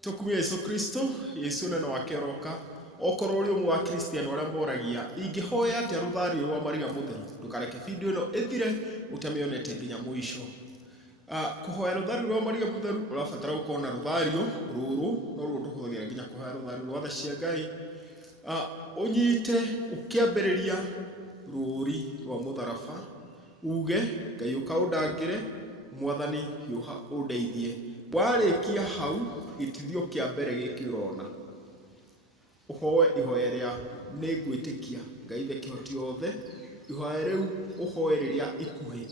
Tukumia Yesu Kristo, Yesu neno wake roka. Okorwo uri umwe wa Kristiano aria moragia, ingihoya atia ruthari rwa Maria mutheru. Ndukareke video ino ithire utamionete nginya mwisho. Kuhoya ruthari rwa Maria mutheru urabatara gukorwo na ruthario ruru no ruo tuhuthagira nginya kuhoya ruthari rwa tha cia Ngai. Unyite ukiambiriria ruri rwa mutharaba uge Ngai ukaundangire mwathani yuha undeithie. Warikia hau gitithio kia mbere gikirona uhoe ihoya ria ningwitikia Ngai the kihoti yothe ihoya riu uhoe riria ikuhi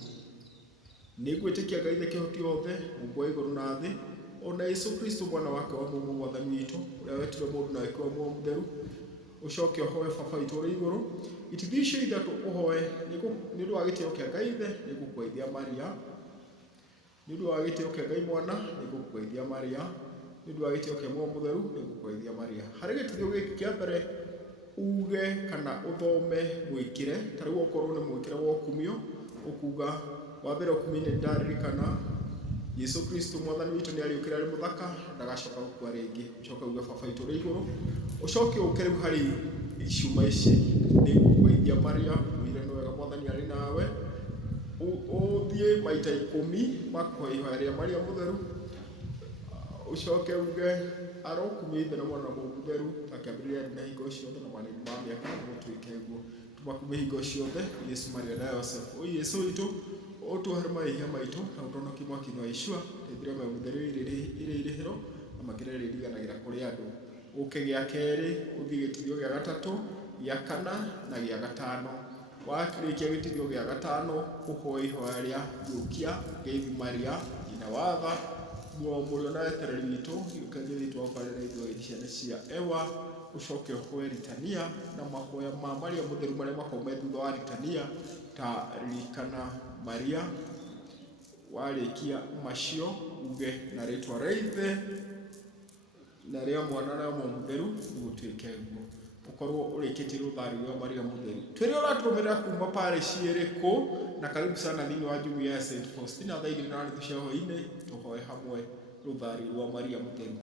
ningwitikia Ngai the kihoti yothe Mungu iguru na thi ona Yesu Kristo mwana wake wa Mungu mwathani witu uria wetire mundu na wekwa mutheru ucoke uhoe baba witu uri iguru itithio icio ithatu uhoe ni ndu wa gitio kia Ngai the nigukuithia Maria Nidu wa gitio kia Ngai mwana nigukuithia Maria Nidu wa gitio kia Muoyo mutheru nigukuithia Maria hari gitithio giki kia mbere uge kana uthome mwikire tariu okorwo ni mwikire wa kumio ukuga wa mbere kumine ndaririkana Yesu Kristo mwathani witu ni ariukira ari muthaka ndagacoka gukua ringi ucoka uge baba itu ri iguru ucoke ukere hari icuma ici nigukuithia Maria wire no wega mwathani ari nawe uthie maita 10 makuhoya ihoya ria Maria mutheru ucoke uge arokumia ithe na mwana mutheru akambiriria na hingo ciothe na mwana ma miaka gutwike guo tumakumia hingo ciothe Yesu Maria na Joseph o Yesu itu otuhare maihia maitu na utonoki mwaki wa Yeshua ithire ma mutheru iri hero na makirere riganagira kuri andu uke gia keri uthie gitithio gia gatatu gia kana na gia gatano wakirikia gitithio gia gatano uhoe ihoya ria yukia ngeithi Maria ina watha muo murio na etereri witu yukaje witu wakarera ithuĩ ciana cia ewa ucoke uhoe litania na mahoya ma Maria mutheru maria makome thutha wa litania ta ririkana Maria warikia macio uge na ritwa raithe na ria mwana na mutheru gutwike guo ukorwo urikitie ruthari rwa Maria mutheru twiri uratumira kuma pale ciiriku na karibu sana thini wa jumuiya ya St Faustina thaigiri na rithu cia hoine tuhoe hamwe ruthari rwa Maria mutheru.